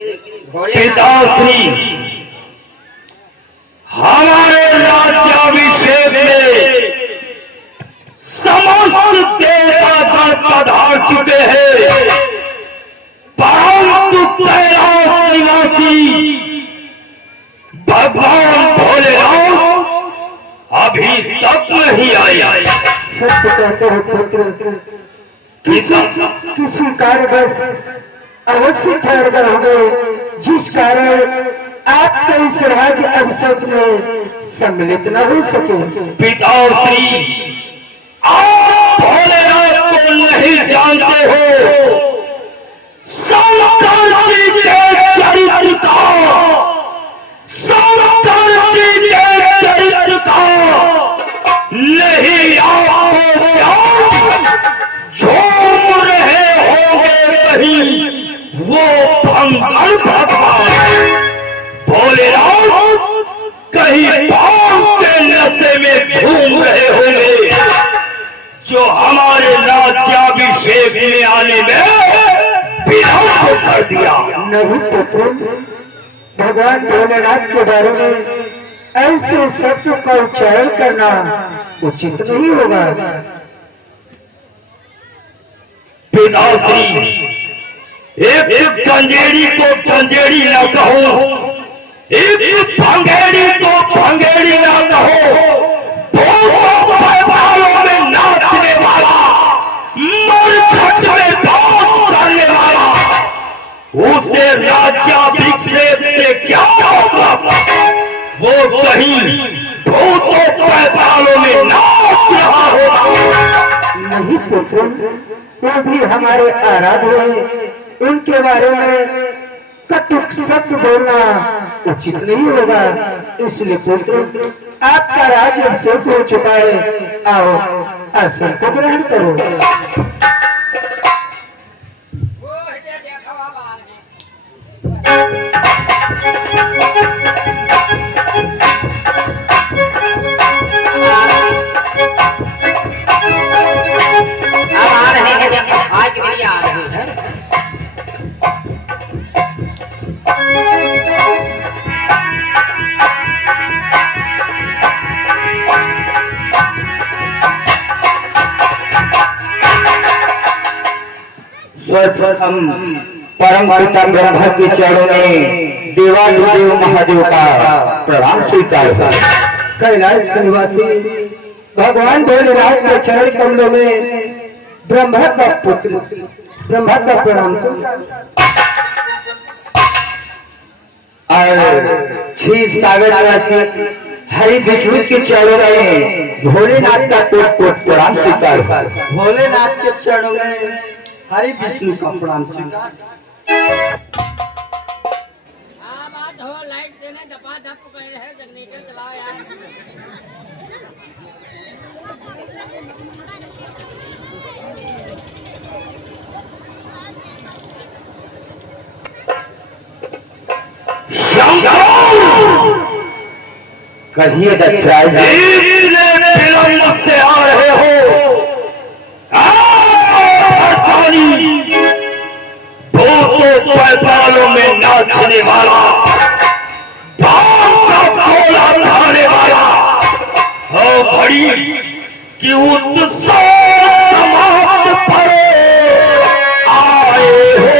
पिताश्री हमारे राज्याभिषेक में समस्त देवता पधार चुके हैं, परंतु कैलाश निवासी भगवान भोलेनाथ अभी तक नहीं आए। सत्य कहते हो पुत्र, किसी कारणवश अवश्य ठहर गए होंगे, जिस कारण आपका इस राज्य अभिषेक में सम्मिलित न हो सके। पिताश्री आप भोलेनाथ को नहीं जानते हो, शंकर जी के चरित्र का, शंकर जी के चरित्र का नहीं आपको ध्यान, झूम रहे होंगे कहीं वो भंगर भगवान भोलेनाथ कहीं पाप के नशे में झूम रहे होंगे, जो हमारे राज्याभिषेक में आने में विलंब कर दिया। नहीं पुत्र, भगवान भोलेनाथ के बारे में ऐसे शब्दों का उच्चारण करना उचित नहीं होगा। पिताश्री एक गंजेड़ी को गंजेड़ी न कहो, एक भंगेड़ी को भंगेड़ी न कहो, बालों में नाचने वाला, मरघट में डांस करने वाला, उसे राज्याभिषेक से क्या मतलब? वो कहीं भूतों पैतालों में नाच रहा होगा। नहीं पुत्र, वो भी हमारे आराध्य हैं, उनके बारे में कटुक शब्द बोलना उचित नहीं होगा। इसलिए पुत्र, आपका राज्य अभिषेक हो चुका है, आओ आसन को ग्रहण करो। अब आ रहे हैं, आज मेरी आ रही है। सर्वप्रथम परम पिता ब्रह्मा के चरणों में देवाधिदेव महादेव का प्रणाम स्वीकार हो। कैलाश निवासी भगवान भोलेनाथ के चरण कमलों में ब्रह्मा का पुत्र, ब्रह्मा का प्रणाम स्वीकार। और क्षीर सागर निवासी हरि विष्णु के चरणों में भोलेनाथ का कोट प्रणाम स्वीकार हो। भोलेनाथ के चरणों में हरि विष्णु का प्रणाम स्वीकार। बात हो, लाइट देने दबा धप गए हैं, जनरेटर चलाओ यार। कहिए दक्षराज जी, विलंब से आ रहे हो, भूतों पैतालों में नाचने वाला, भाव का भोला उठाने वाला, हो बड़ी कि उत्सव समाप्त पर आए हो,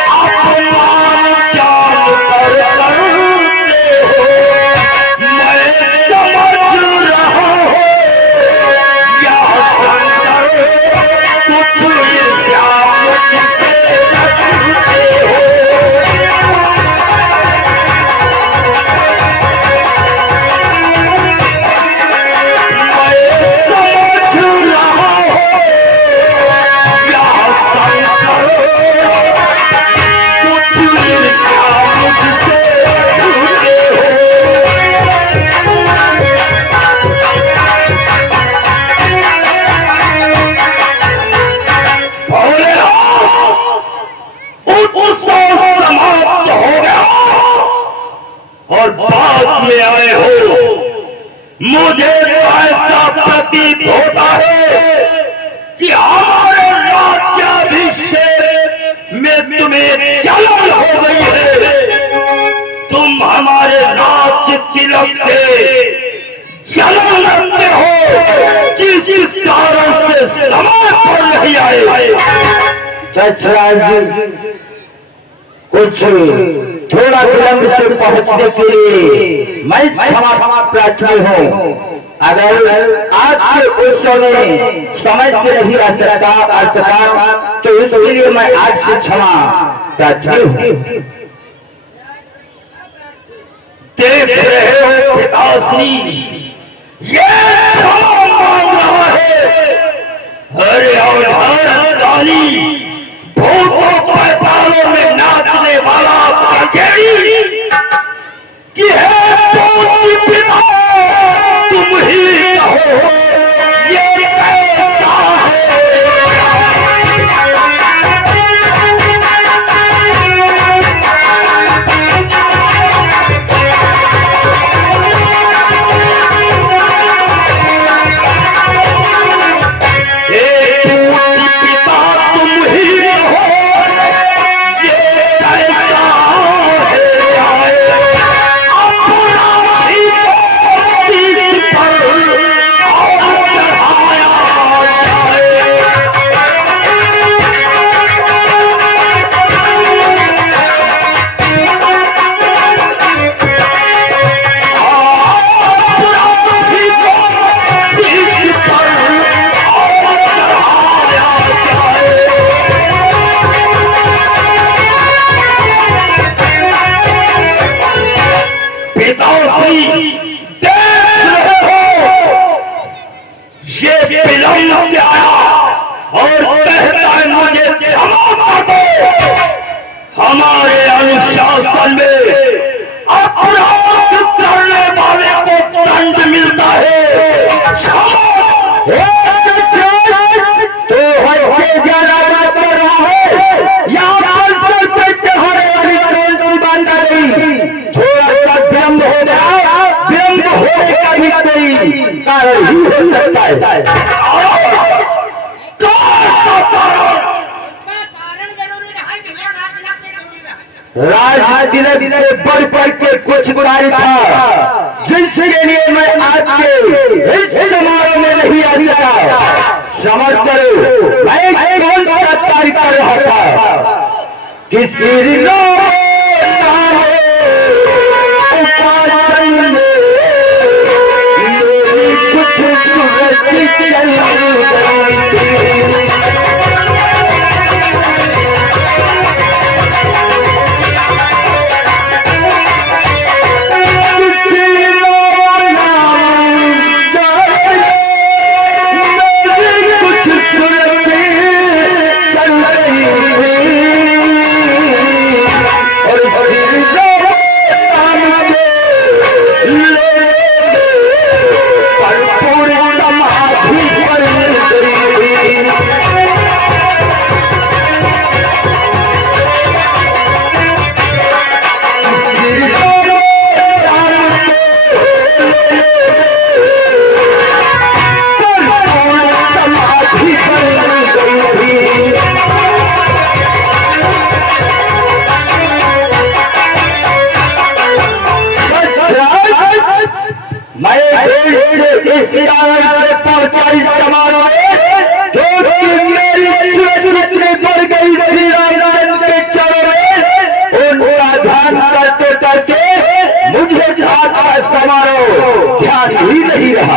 अपमान जान कर करते हो। मुझे ऐसा प्रतीत होता है कि हमारे राज्याभिषेक में तुम्हें जलन हो गई है। तुम हमारे राज्य तिलक से जलन रखते हो, जिस कारण से समय पर नहीं आए। दशराज कुछ थोड़ा विलंब से पहुंचने के लिए मैं क्षमा प्रार्थी हूँ। अगर आपके उत्सव में समय से नहीं आ सका तो इसके लिए मैं आपसे क्षमा प्रार्थी हूँ। देख रहे हो पिताश्री, ये क्षमा मांग रहा है। अरे अवधानी भूतों पैतालों में नाचने वाला पंचेरी कि है पोती पिता, तुम ही कहो ये कैसा है। हमारे अनुशासन में अपराध करने वाले को दंड मिलता है। तो हद ज्यादा बात कर रहा है या सर पे चढ़ाने वाली कौन सी बात आ गई? थोड़ा सा विलंब हो गया, विलंब होने का भी कोई कारण ही हो सकता है। राज तिलक से बढ़ के कुछ बुराई था जिसके लिए मैं आपके इस समारोह में नहीं आ सका। समझ करो मैं कौन सा कार्य कर रहा था कि कुछ समारोह ध्यान ही नहीं रहा।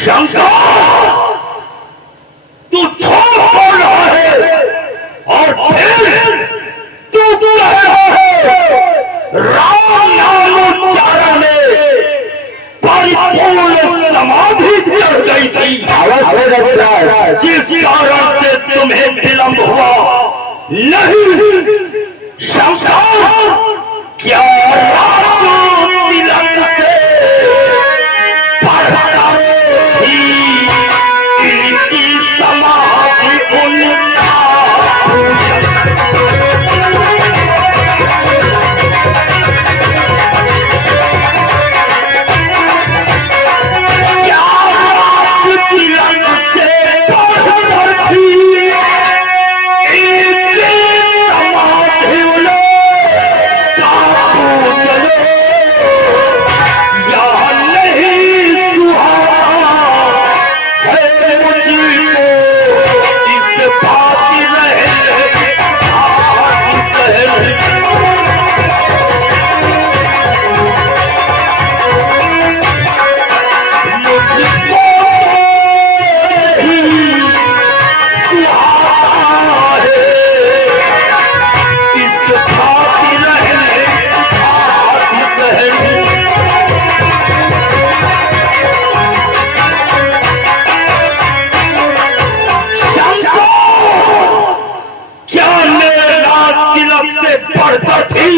शंकर, तू झूठ बोल रहा है और फिर तू कह रहा है राम नामोच्चारण में परिपूर्ण समाधि चढ़ गई थी, जिस कारण से तुम्हें विलंब हुआ। नहीं शंकर, क्या तिलक से पढ़ता थी इनकी समाधि उनका पूजन। से बढ़कर थी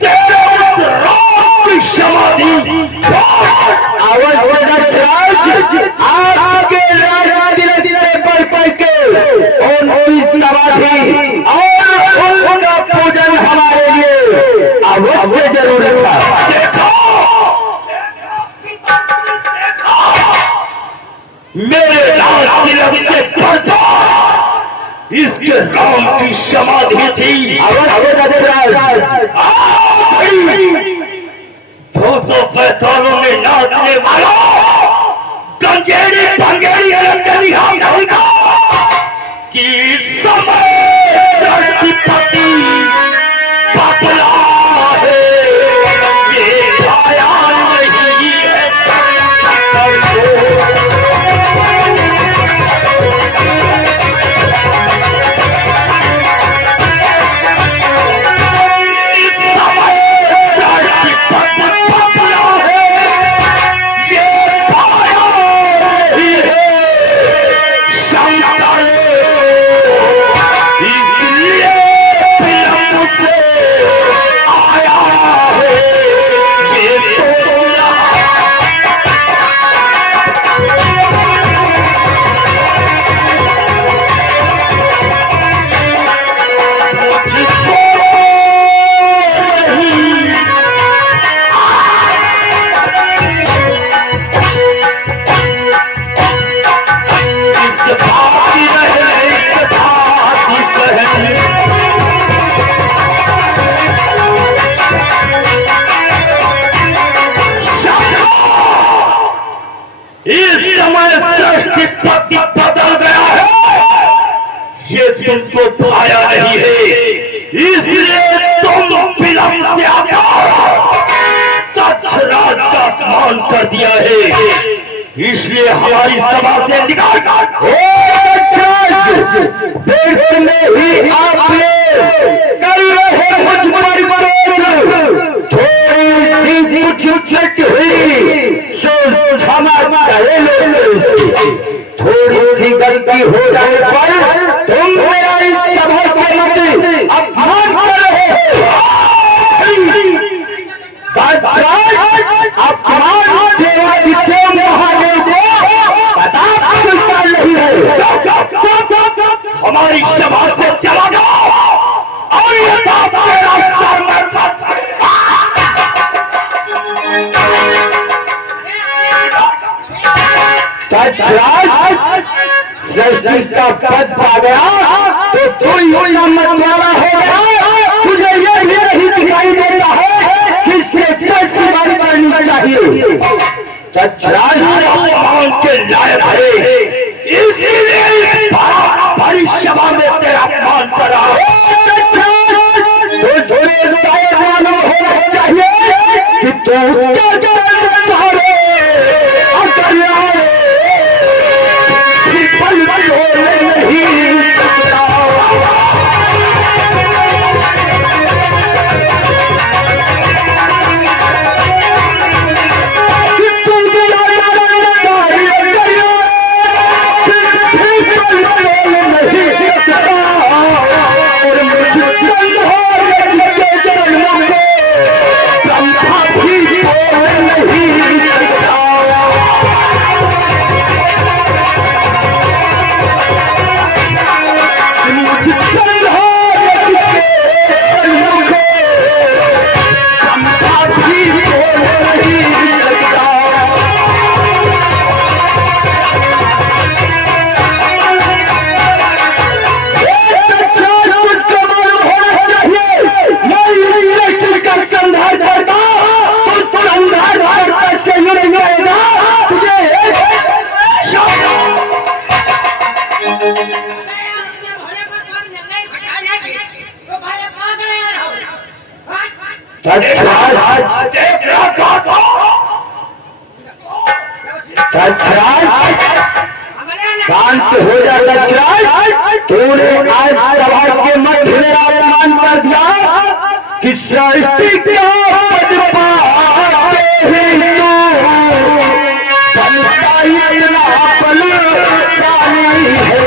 तेरे उस राम की समाधि। आगे बढ़ के उनकी समाधि और उनका पूजन हमारे लिए अवश्य जरूर था। मेरे लाल तिलक से बढ़ता इसके राम की समाधि थी। भूतों पैतालों में नाचने वाला गंजेड़ी भंगेड़ी रंगली हम होगा कि समय धरतीपति बदला है, ये छाया नहीं है इस समय धरतीपति बदला है, ये छाया नहीं है शंकर। इसलिए फिल्म से आया है ये सोना। मुझको नहीं इस भांति रहे, इस भांति सहन। इस समय सृष्टिपति बदल गया है, ये तुमको पाया नहीं है, इसलिए तुम विलंब से आकर तक्षराज का अपमान कर दिया है, इसलिए हमारी सभा से निकाल ही आपने कल है मुझ पर थोड़ी सी कुछ हुई सो क्षमा चाहे लो। थोड़ी सी गलती हो जाने पर तुम मेरा इस सभा के मध्य अपमान कर रहे हो। अपमान देवादित्य महादेव को पता स्वीकार नहीं है। हमारी सभा से चला जाओ और ये तेरा सर में सृष्टि का पद पा गया तो तू ही मतवाला हो गया। तुझे ये नहीं दिखाई देता है कि इससे कैसी बात करनी चाहिए। अपमान के लायक है, इसलिए भारी सभा में तेरा अपमान करा। तो थोड़े मालूम होना चाहिए कि तू क्या शांत हो जा दक्षराज। तूने आज सभा के मध्य में अपमान कर दिया कि सृष्टि का पद पाते ही तू बनता इतना बलशाली है।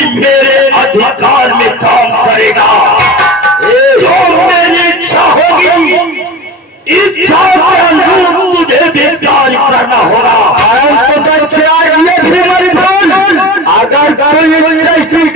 ही मेरे अधिकार में काम करेगा। जो मेरी इच्छा होगी, इच्छा के अनुरूप तुझे भी कार्य करना होगा। अगर कोई इंडस्ट्री